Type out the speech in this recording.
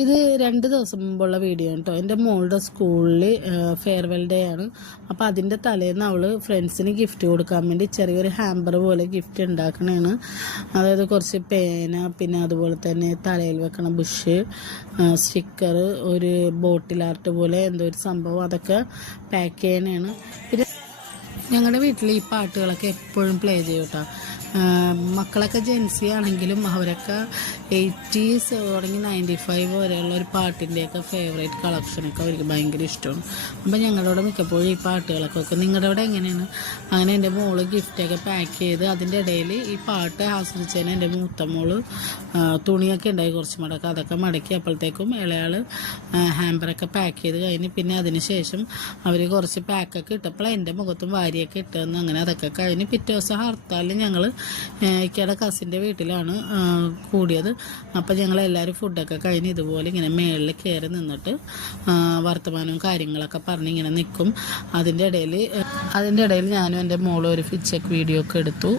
ഇത് 2 ദിവസം മുമ്പുള്ള വീഡിയോ കേട്ടോ. എൻ്റെ മോളുടെ സ്കൂളിൽ ഫെയർവെൽ ഡേ ആണ്. അപ്പോൾ അതിൻ്റെ തലേന്ന് അവൾ ഫ്രണ്ട്സിന് ഗിഫ്റ്റ് കൊടുക്കാൻ വേണ്ടി ചെറിയൊരു ഹാമ്പർ പോലെ ഗിഫ്റ്റ് ഉണ്ടാക്കണതാണ്. അതായത് കുറച്ച് പേന, പിന്നെ അതുപോലെ തന്നെ തലയിൽ വെക്കണ ബുഷ്, സ്റ്റിക്കർ, ഒരു ബോട്ടിൽ ആർട്ട് പോലെ എന്തോ ഒരു സംഭവം, അതൊക്കെ പാക്ക് ചെയ്യണതാണ്. പിന്നെ ഞങ്ങളുടെ വീട്ടിൽ ഈ പാട്ടുകളൊക്കെ എപ്പോഴും പ്ലേ ചെയ്യും കേട്ടോ. മക്കളൊക്കെ ജെൻസി ആണെങ്കിലും അവരൊക്കെ 80s തുടങ്ങി 95 വരെയുള്ള ഒരു പാട്ടിൻ്റെയൊക്കെ ഫേവറേറ്റ് കളക്ഷനൊക്കെ അവർക്ക് ഭയങ്കര ഇഷ്ടമാണ്. അപ്പം ഞങ്ങളോട് മിക്കപ്പോഴും ഈ പാട്ടുകളൊക്കെ വെക്കും. നിങ്ങളുടെ അവിടെ എങ്ങനെയാണ്? അങ്ങനെ എൻ്റെ മോള് ഗിഫ്റ്റൊക്കെ പാക്ക് ചെയ്ത് അതിൻ്റെ ഇടയിൽ ഈ പാട്ട് ആസ്വദിച്ചതിന് എൻ്റെ മൂത്ത മോള് തുണിയൊക്കെ ഉണ്ടായി കുറച്ച് മടക്കുക, അതൊക്കെ മടക്കി അപ്പോഴത്തേക്കും ഇളയാൾ ഹാമ്പറൊക്കെ പാക്ക് ചെയ്ത് കഴിഞ്ഞ് പിന്നെ അതിന് ശേഷം അവർ കുറച്ച് പാക്കൊക്കെ ഇട്ടപ്പോൾ എൻ്റെ മുഖത്തും വാരിയൊക്കെ ഇട്ടെന്ന്. അങ്ങനെ അതൊക്കെ കഴിഞ്ഞ് പിറ്റേ ദിവസം ഹർത്താലിൽ ഞങ്ങൾ ഇക്കയുടെ കസിൻ്റെ വീട്ടിലാണ് കൂടിയത്. അപ്പോൾ ഞങ്ങളെല്ലാവരും ഫുഡൊക്കെ കഴിഞ്ഞ് ഇതുപോലെ ഇങ്ങനെ മേളിൽ കയറി നിന്നിട്ട് വർത്തമാനവും കാര്യങ്ങളൊക്കെ പറഞ്ഞ് ഇങ്ങനെ നിൽക്കും. അതിൻ്റെ ഇടയിൽ ഞാനും എൻ്റെ മോളും ഒരു ഫിച്ചക്ക് വീഡിയോ ഒക്കെ എടുത്തു.